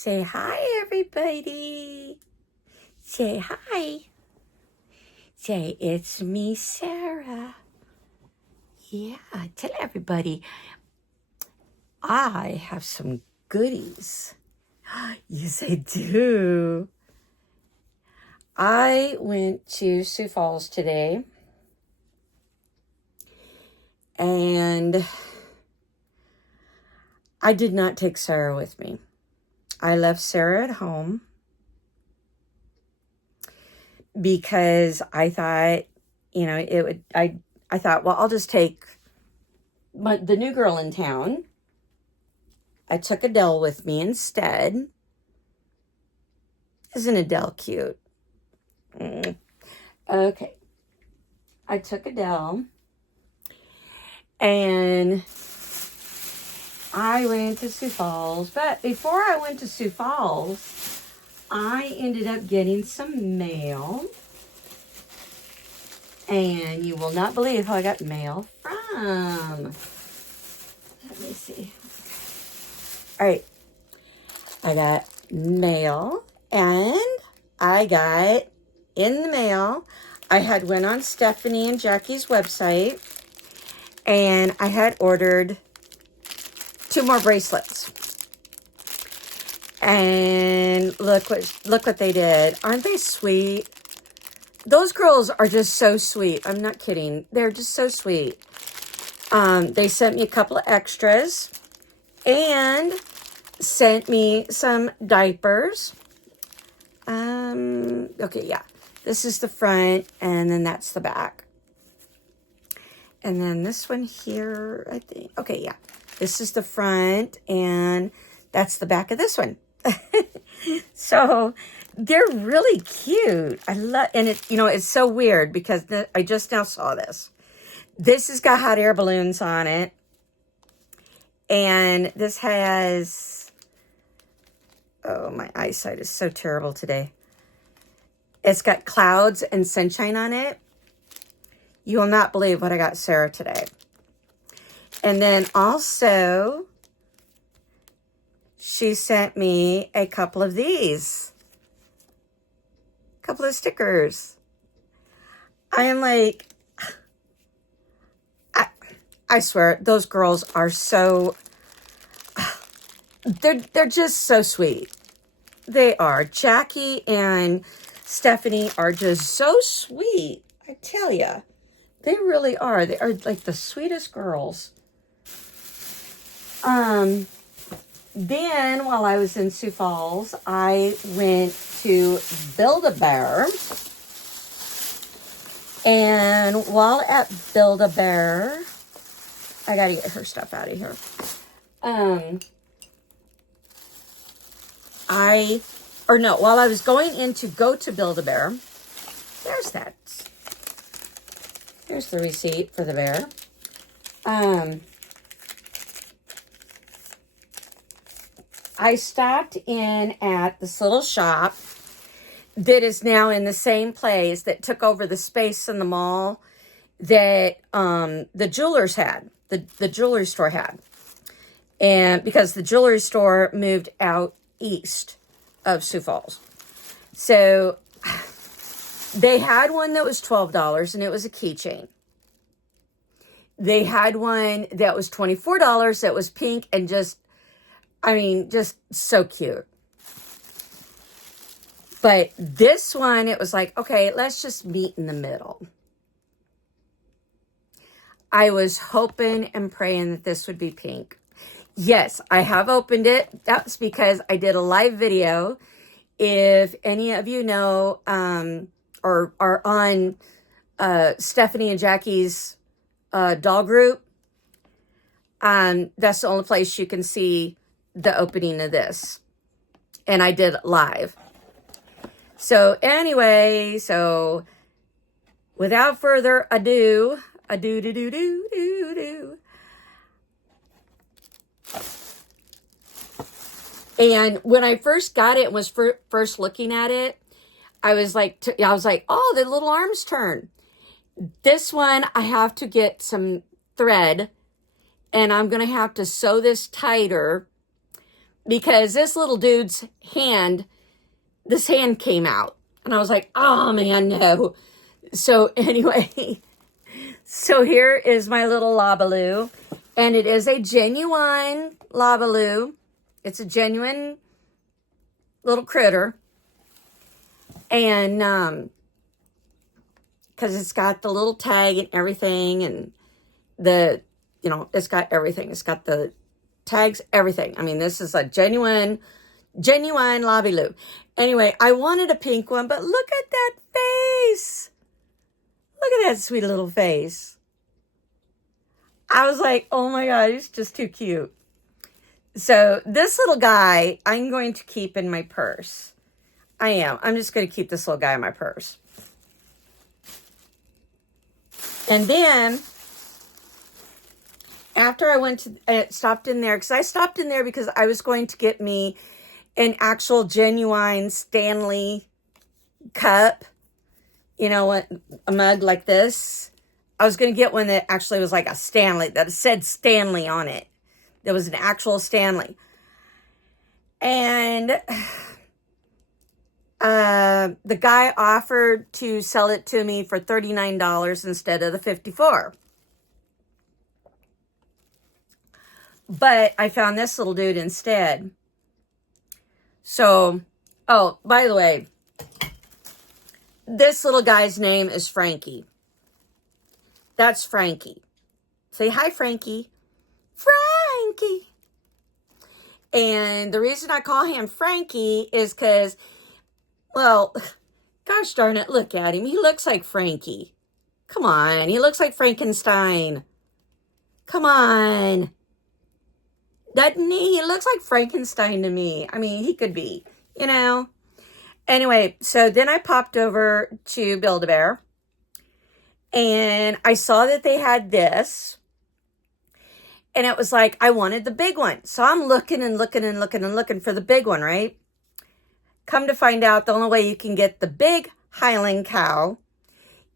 Say hi, everybody. Say hi. Say, it's me, Sarah. Yeah, tell everybody I have some goodies. Yes, I do. I went to Sioux Falls today, and I did not take Sarah with me. I left Sarah at home because I thought, I thought, well, I'll just take the new girl in town. I took Adele with me instead. Isn't Adele cute? Okay. I took Adele and I went to Sioux Falls. But before I went to Sioux Falls, I ended up getting some mail. And you will not believe who I got mail from. Let me see. All right. I got mail, and I got in the mail, I had went on Stephanie and Jackie's website, and I had ordered 2 more bracelets. And look what they did. Aren't they sweet? Those girls are just so sweet. I'm not kidding. They're just so sweet. They sent me a couple of extras and sent me some diapers. Okay, yeah. This is the front, and then that's the back. And then this one here, I think. Okay, yeah. This is the front, and that's the back of this one. So they're really cute. I love, and it's so weird because I just now saw this. This has got hot air balloons on it. And this has, oh, my eyesight is so terrible today. It's got clouds and sunshine on it. You will not believe what I got Sarah today. And then also, she sent me a couple of these. A couple of stickers. I am like, I swear, those girls are so, they're just so sweet. They are. Jackie and Stephanie are just so sweet. I tell you, they really are. They are like the sweetest girls. Then while I was in Sioux Falls, I went to Build-A-Bear. And while at Build-A-Bear, I gotta get her stuff out of here. While I was going in to go to Build-A-Bear, there's the receipt for the bear. I stopped in at this little shop that is now in the same place that took over the space in the mall that the jewelers had, the jewelry store had. And because the jewelry store moved out east of Sioux Falls. So they had one that was $12 and it was a keychain. They had one that was $24 that was pink and just so cute. But this one, it was like, okay, let's just meet in the middle. I was hoping and praying that this would be pink. Yes, I have opened it. That's because I did a live video. If any of you know or are on Stephanie and Jackie's doll group, that's the only place you can see the opening of this. And I did it live. So anyway, without further ado, and when I first got it and was first looking at it, I was like, oh, the little arms turn. This one, I have to get some thread, and I'm going to have to sew this tighter because this little dude's hand, this hand came out. And I was like, oh man, no. So anyway, so here is my little Labaloo. And it is a genuine Labaloo. It's a genuine little critter. And because it's got the little tag and everything, and it's got everything. It's got the tags, everything. I mean, this is a genuine Labaloo. Anyway, I wanted a pink one, but look at that face. Look at that sweet little face. I was like, oh my God, he's just too cute. So this little guy, I'm going to keep in my purse. I am. I'm just going to keep this little guy in my purse. And then, after I stopped in there, because I stopped in there because I was going to get me an actual genuine Stanley cup, a mug like this. I was going to get one that actually was like a Stanley, that said Stanley on it. There was an actual Stanley. And the guy offered to sell it to me for $39 instead of the $54. But I found this little dude instead. So, oh, by the way, this little guy's name is Frankie. That's Frankie. Say hi, Frankie. Frankie. And the reason I call him Frankie is because, well, gosh darn it, look at him. He looks like Frankie. Come on, he looks like Frankenstein. Come on. Doesn't he? He looks like Frankenstein to me. I mean, he could be, Anyway, so then I popped over to Build-A-Bear. And I saw that they had this. And it was like, I wanted the big one. So I'm looking and looking and looking and looking for the big one, right? Come to find out, the only way you can get the big Highland cow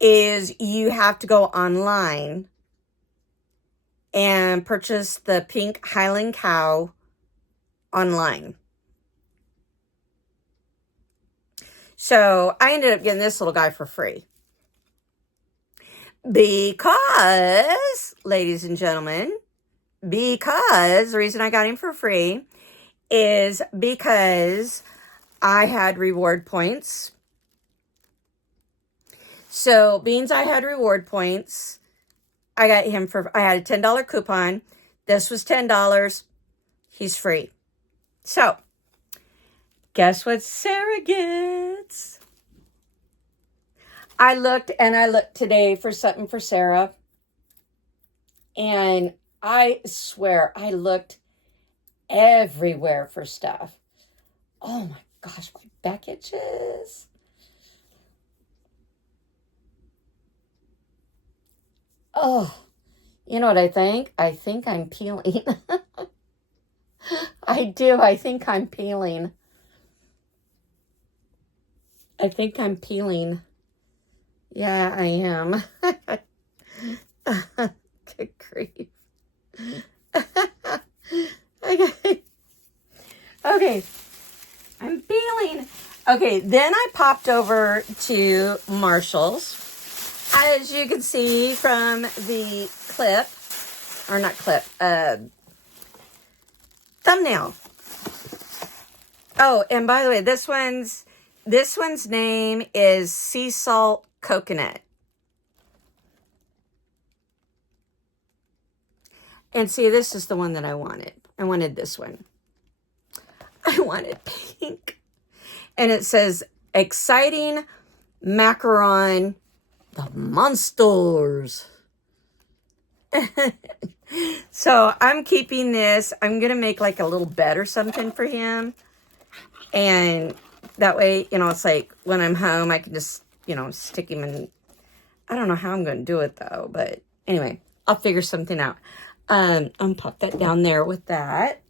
is you have to go online and purchase the pink Highland cow online. So I ended up getting this little guy for free. Because, ladies and gentlemen, the reason I got him for free is because I had reward points. So, being I had reward points, I got him I had a $10 coupon. This was $10. He's free. So, guess what Sarah gets? I looked today for something for Sarah. And I swear I looked everywhere for stuff. Oh my gosh, my back itches. Oh, you know what I think? I think I'm peeling. I do. I think I'm peeling. I think I'm peeling. Yeah, I am. Good grief. Okay. I'm peeling. Okay, then I popped over to Marshall's. As you can see from the clip, or not clip, thumbnail. Oh, and by the way, this one's name is Sea Salt Coconut. And see, this is the one that I wanted. I wanted this one. I wanted pink. And it says, exciting macaron, the monsters. So I'm keeping this. I'm going to make like a little bed or something for him. And that way, it's like when I'm home, I can just, stick him in. I don't know how I'm going to do it though. But anyway, I'll figure something out. Pop that down there with that.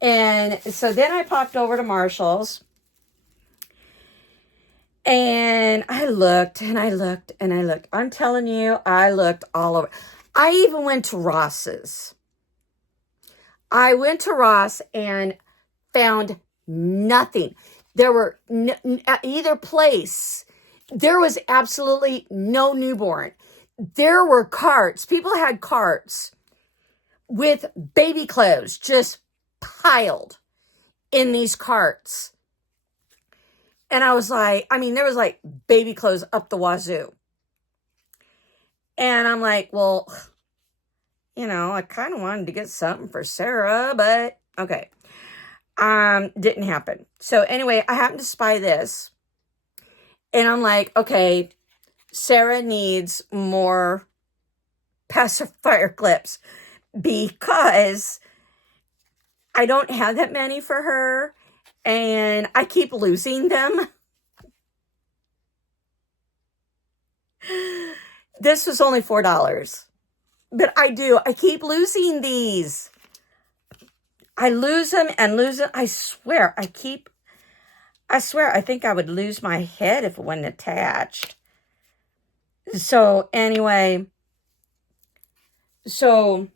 And so then I popped over to Marshall's. And I looked and I looked and I looked. I'm telling you, I looked all over. I even went to Ross's. I went to Ross and found nothing. There were at either place, there was absolutely no newborn. There were carts. People had carts with baby clothes just piled in these carts. And I was like, I mean, there was like baby clothes up the wazoo. And I'm like, well, you know, I kind of wanted to get something for Sarah, but okay. Didn't happen. So anyway, I happened to spy this. And I'm like, okay, Sarah needs more pacifier clips because I don't have that many for her and I keep losing them. This was only $4, but I keep losing these. I lose them and lose them. I swear, I think I would lose my head if it wasn't attached. So anyway, so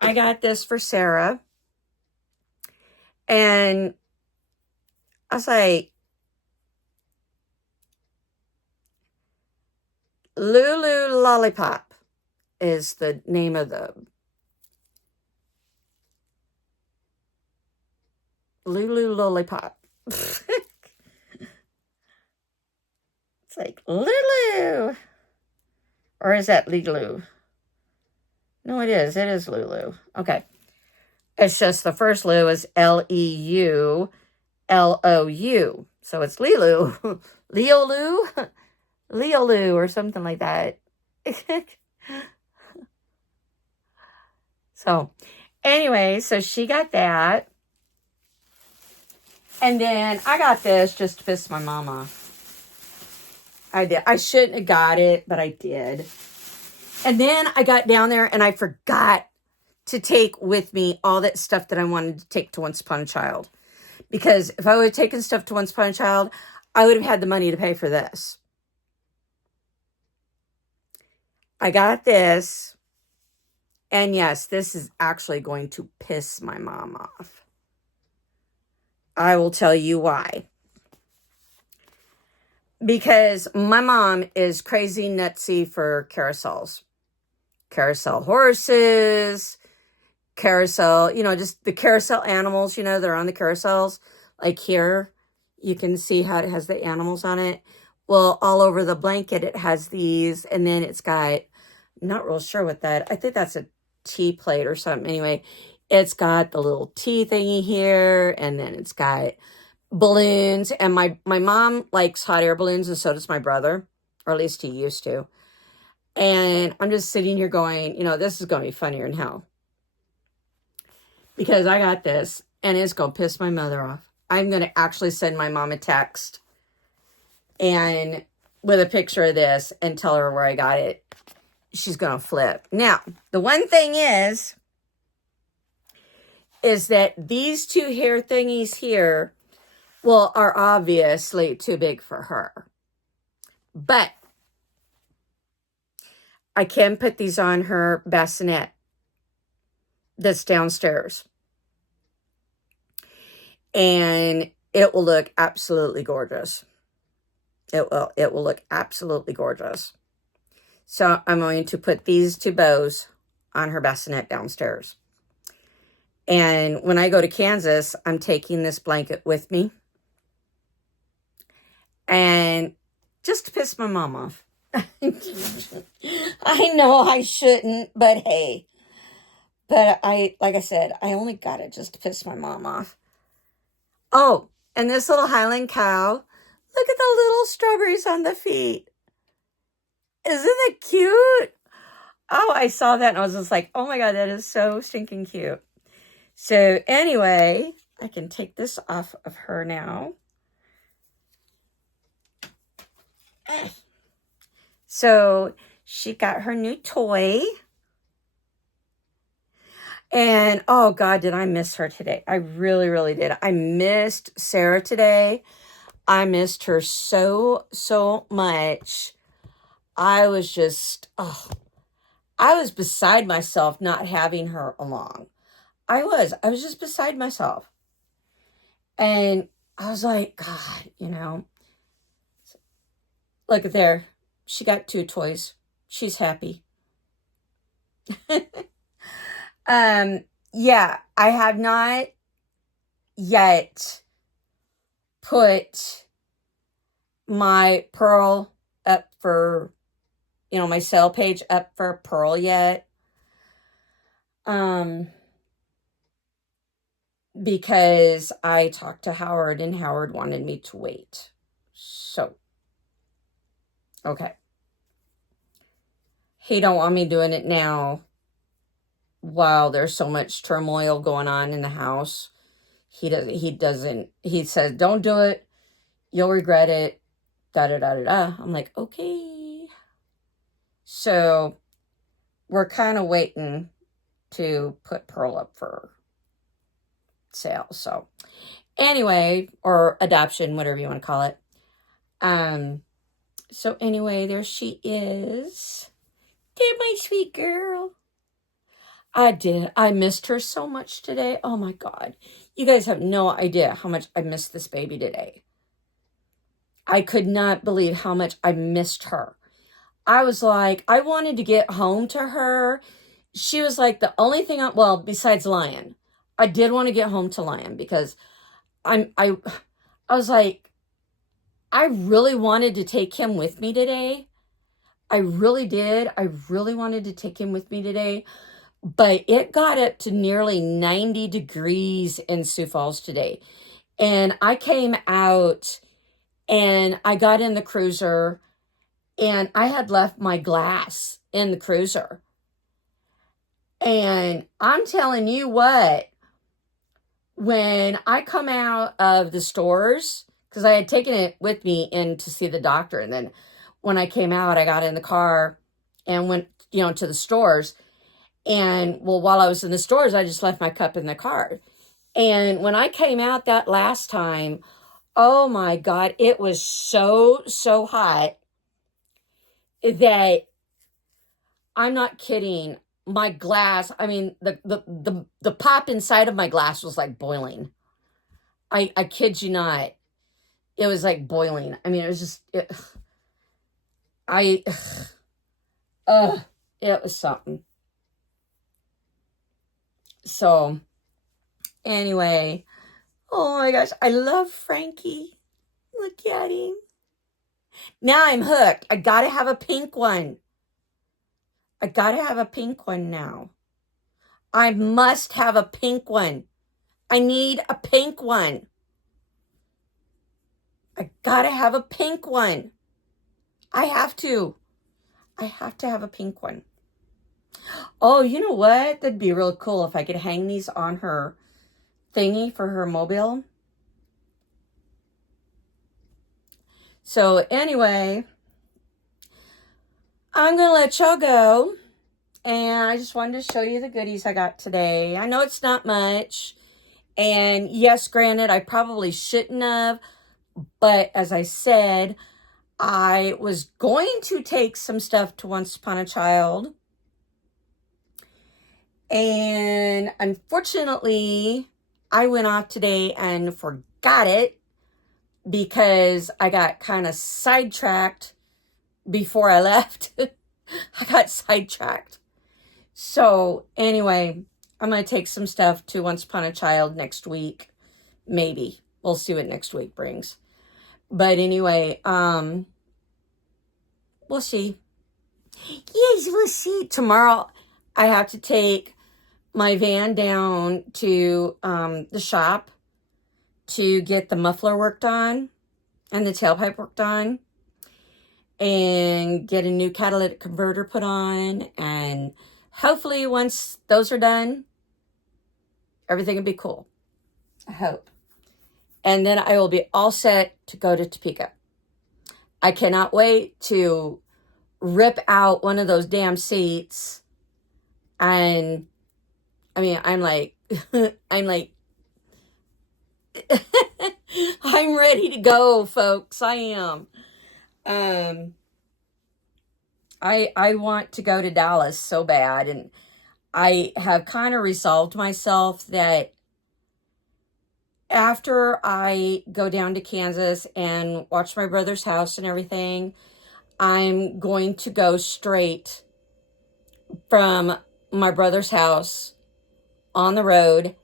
I got this for Sarah. And I was like, Lulu Lollipop is the name of the Lulu Lollipop. It's like Lulu. Or is that Lulu? No, it is. It is Lulu. Okay. It's just the first Lou is Leulou. So it's Lilu. Leolu? Leolu or something like that. So anyway, so she got that. And then I got this just to piss my mom off. I did. I shouldn't have got it, but I did. And then I got down there and I forgot to take with me all that stuff that I wanted to take to Once Upon a Child. Because if I would have taken stuff to Once Upon a Child, I would have had the money to pay for this. I got this. And yes, this is actually going to piss my mom off. I will tell you why. Because my mom is crazy nutsy for carousels. Carousel horses, carousel, you know, just the carousel animals, you know, they're on the carousels. Like here, you can see how it has the animals on it. Well, all over the blanket, it has these. And then it's got, I'm not real sure what that, I think that's a tea plate or something. Anyway, it's got the little tea thingy here. And then it's got balloons. And my mom likes hot air balloons, and so does my brother. Or at least he used to. And I'm just sitting here going, you know, this is going to be funnier than hell. Because I got this, and it's going to piss my mother off. I'm going to actually send my mom a text and with a picture of this and tell her where I got it. She's going to flip. Now, the one thing is that these two hair thingies here, well, are obviously too big for her. But I can put these on her bassinet that's downstairs. And it will look absolutely gorgeous. It will look absolutely gorgeous. So I'm going to put these two bows on her bassinet downstairs. And when I go to Kansas, I'm taking this blanket with me. And just to piss my mom off. I know I shouldn't, but hey. But like I said, I only got it just to piss my mom off. Oh, and this little Highland cow. Look at the little strawberries on the feet. Isn't it cute? Oh, I saw that and I was just like, oh my God, that is so stinking cute. So anyway, I can take this off of her now. So she got her new toy. And oh God, did I miss her today? I really, really did. I missed Sarah today. I missed her so, so much. I was just, I was beside myself not having her along. I was just beside myself. And I was like, God, you know, look at there. She got 2 toys. She's happy. Yeah, I have not yet put my Pearl up for, you know, my sale page up for Pearl yet. Because I talked to Howard and Howard wanted me to wait. So, okay. He don't want me doing it now while there's so much turmoil going on in the house. He says, don't do it. You'll regret it. Da da da da da. I'm like, okay. So we're kind of waiting to put Pearl up for sale. So anyway, or adoption, whatever you want to call it. So anyway, there she is. Dear my sweet girl. I did. I missed her so much today. Oh my God. You guys have no idea how much I missed this baby today. I could not believe how much I missed her. I was like, I wanted to get home to her. She was like the only thing, well, besides Lion. I did want to get home to Lion because I was like, I really wanted to take him with me today. I really did. I really wanted to take him with me today. But it got up to nearly 90 degrees in Sioux Falls today. And I came out and I got in the cruiser and I had left my glass in the cruiser. And I'm telling you what, when I come out of the stores, because I had taken it with me in to see the doctor. And then when I came out, I got in the car and went, you know, to the stores. And well, while I was in the stores, I just left my cup in the car. And when I came out that last time, oh my God, it was so hot that I'm not kidding. My glass, I mean, the pop inside of my glass was like boiling. I kid you not. It was like boiling. I mean, it was just, it was something. So, anyway, oh my gosh, I love Frankie. Look at him. Now I'm hooked. I gotta have a pink one. I gotta have a pink one now. I must have a pink one. I need a pink one. I gotta have a pink one. I have to have a pink one. Oh, you know what? That'd be real cool if I could hang these on her thingy for her mobile. So anyway, I'm going to let y'all go. And I just wanted to show you the goodies I got today. I know it's not much. And yes, granted, I probably shouldn't have. But as I said, I was going to take some stuff to Once Upon a Child. And unfortunately, I went off today and forgot it because I got kind of sidetracked before I left. I got sidetracked. So anyway, I'm going to take some stuff to Once Upon a Child next week. Maybe. We'll see what next week brings. But anyway, we'll see. Yes, we'll see. Tomorrow, I have to take my van down to the shop to get the muffler worked on and the tailpipe worked on and get a new catalytic converter put on. And hopefully once those are done, everything will be cool. I hope. And then I will be all set to go to Topeka. I cannot wait to rip out one of those damn seats. And I mean, I'm like, I'm ready to go, folks. I am. I want to go to Dallas so bad. And I have kind of resolved myself that after I go down to Kansas and watch my brother's house and everything, I'm going to go straight from my brother's house on the road,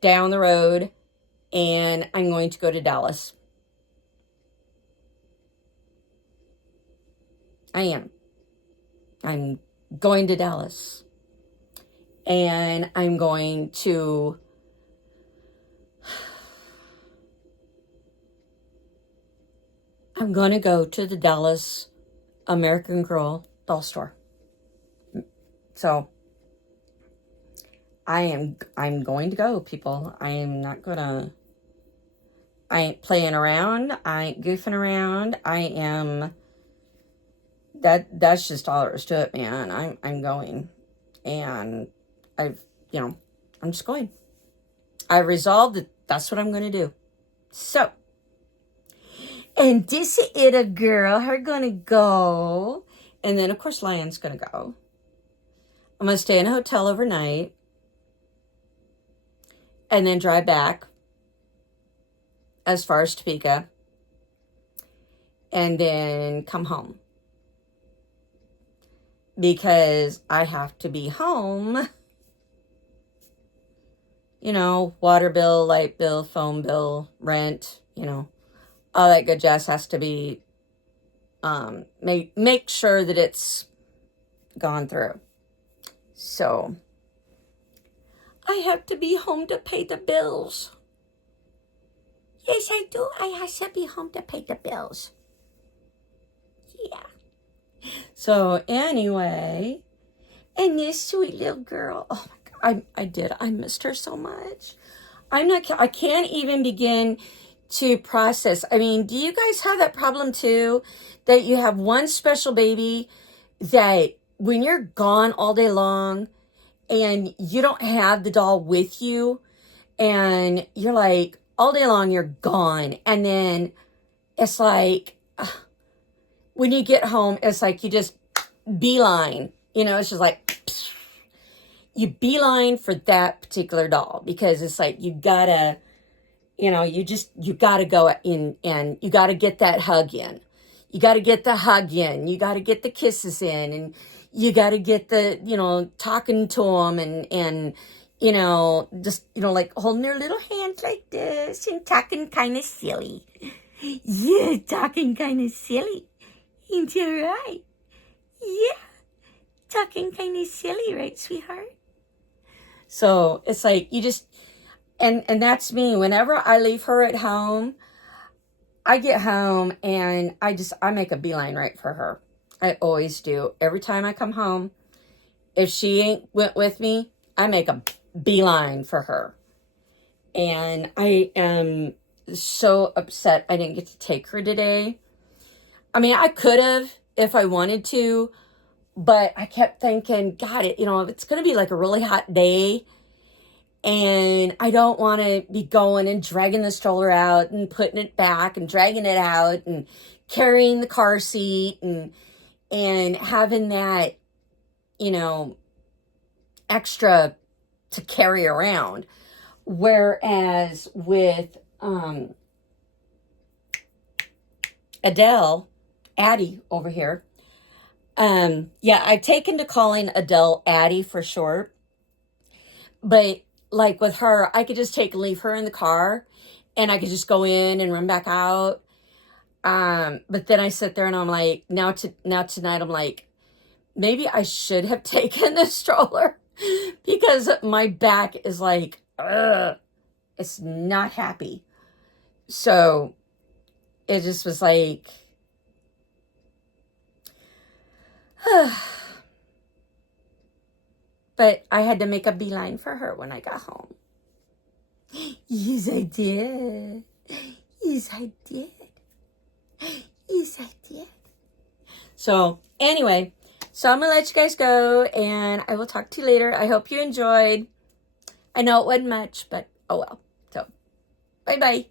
down the road, and I'm going to go to Dallas. I am. I'm going to Dallas. And I'm going to go to the Dallas American Girl doll store. So I'm going to go, people. I ain't playing around. I ain't goofing around. That's just all there is to it, man. I'm going. And I'm just going. I resolved that that's what I'm going to do. So, and this is it, a girl. Her going to go. And then, of course, Lion's going to go. I'm going to stay in a hotel overnight. And then drive back as far as Topeka. And then come home. Because I have to be home. Water bill, light bill, phone bill, rent, all that good jazz has to be, make sure that it's gone through. So, I have to be home to pay the bills. Yes, I do. I have to be home to pay the bills. Yeah. So, anyway, and this sweet little girl, oh my God, I missed her so much. I can't even begin to process. I mean, do you guys have that problem too? That you have one special baby that when you're gone all day long and you don't have the doll with you and you're like, all day long you're gone. And then it's like, when you get home, it's like you just beeline. It's just like, you beeline for that particular doll because it's like you gotta, you gotta go in and you gotta get that hug in. You gotta get the hug in. You gotta get the kisses in, and you gotta get the, talking to them and just, like holding their little hands like this and talking kind of silly. Yeah, talking kind of silly. Ain't you right? Yeah, talking kind of silly, right, sweetheart? So it's like you just, and that's me. Whenever I leave her at home, I get home and I make a beeline right for her. I always do. Every time I come home, if she ain't went with me, I make a beeline for her. And I am so upset I didn't get to take her today. I mean, I could have if I wanted to, but I kept thinking, God, it's going to be like a really hot day. And I don't want to be going and dragging the stroller out and putting it back and dragging it out and carrying the car seat and having that, extra to carry around. Whereas with Addie over here, I've taken to calling Adele Addie for short. But like with her, I could just leave her in the car and I could just go in and run back out. But then I sit there and I'm like, now tonight I'm like, maybe I should have taken the stroller because my back is like, it's not happy. So it just was like, but I had to make a beeline for her when I got home. Yes, I did. Yes, I did. Yes, I did. So, anyway, I'm going to let you guys go, and I will talk to you later. I hope you enjoyed. I know it wasn't much, but oh well. So, bye-bye.